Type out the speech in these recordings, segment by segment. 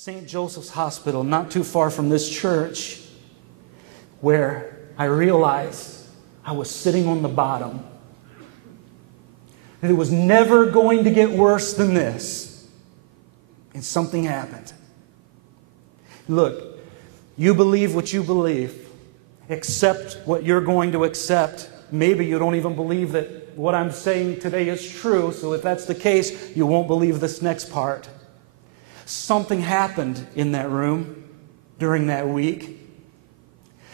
St. Joseph's Hospital, not too far from this church, where I realized I was sitting on the bottom. And it was never going to get worse than this. And something happened. Look, you believe what you believe. Accept what you're going to accept. Maybe you don't even believe that what I'm saying today is true. So if that's the case, you won't believe this next part. Something happened in that room during that week.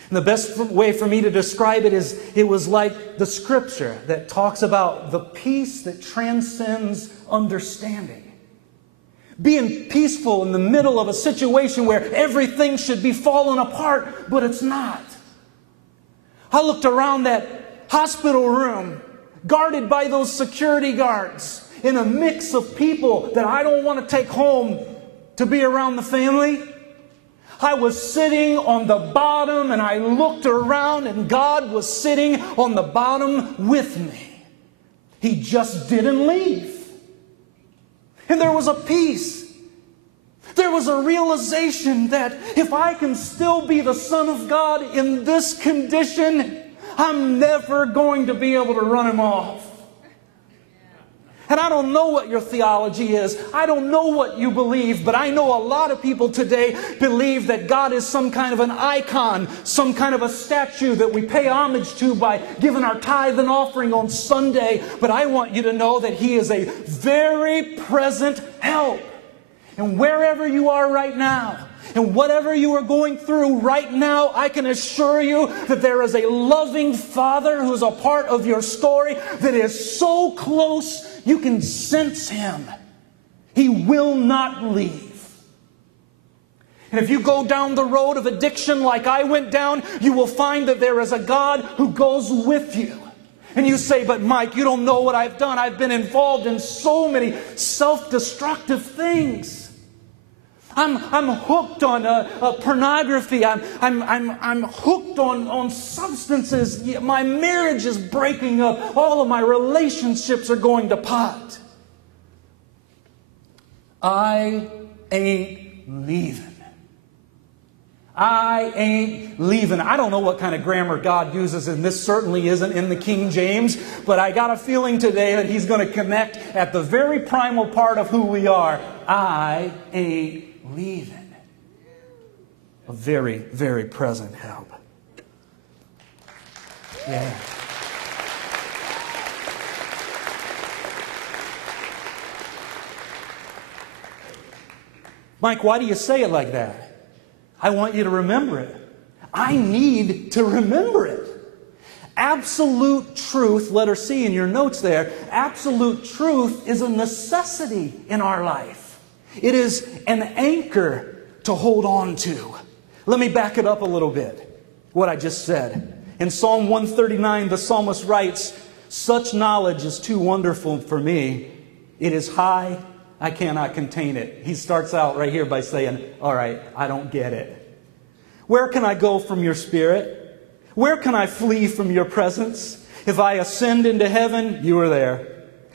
And the best way for me to describe it is it was like the scripture that talks about the peace that transcends understanding. Being peaceful in the middle of a situation where everything should be falling apart, but it's not. I looked around that hospital room, guarded by those security guards, in a mix of people that I don't want to take home to be around the family. I was sitting on the bottom, and I looked around, and God was sitting on the bottom with me. He just didn't leave. And there was a peace. There was a realization that if I can still be the Son of God in this condition, I'm never going to be able to run Him off. And I don't know what your theology is. I don't know what you believe, but I know a lot of people today believe that God is some kind of an icon, some kind of a statue that we pay homage to by giving our tithe and offering on Sunday. But I want you to know that He is a very present help. And wherever you are right now, and whatever you are going through right now, I can assure you that there is a loving Father who is a part of your story that is so close you can sense Him. He will not leave. And if you go down the road of addiction like I went down, you will find that there is a God who goes with you. And you say, but Mike, you don't know what I've done. I've been involved in so many self-destructive things. I'm hooked on pornography. I'm hooked on substances. My marriage is breaking up. All of my relationships are going to pot. I ain't leaving. I ain't leaving. I don't know what kind of grammar God uses, and this certainly isn't in the King James, but I got a feeling today that He's going to connect at the very primal part of who we are. I ain't leaving. A very, very present help. Yeah. Mike, why do you say it like that? I want you to remember it. I need to remember it. Absolute truth, letter C in your notes there, absolute truth is a necessity in our life. It is an anchor to hold on to. Let me back it up a little bit, what I just said. In Psalm 139, the psalmist writes, "Such knowledge is too wonderful for me. It is high, I cannot contain it." He starts out right here by saying, all right, I don't get it. Where can I go from your Spirit? Where can I flee from your presence? If I ascend into heaven, you are there.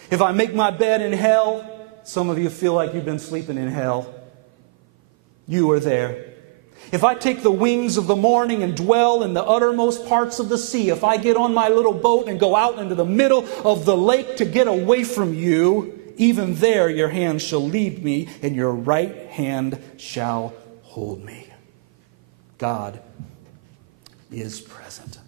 If I make my bed in hell, some of you feel like you've been sleeping in hell, you are there. If I take the wings of the morning and dwell in the uttermost parts of the sea, if I get on my little boat and go out into the middle of the lake to get away from you, even there your hand shall lead me, and your right hand shall hold me. God is present.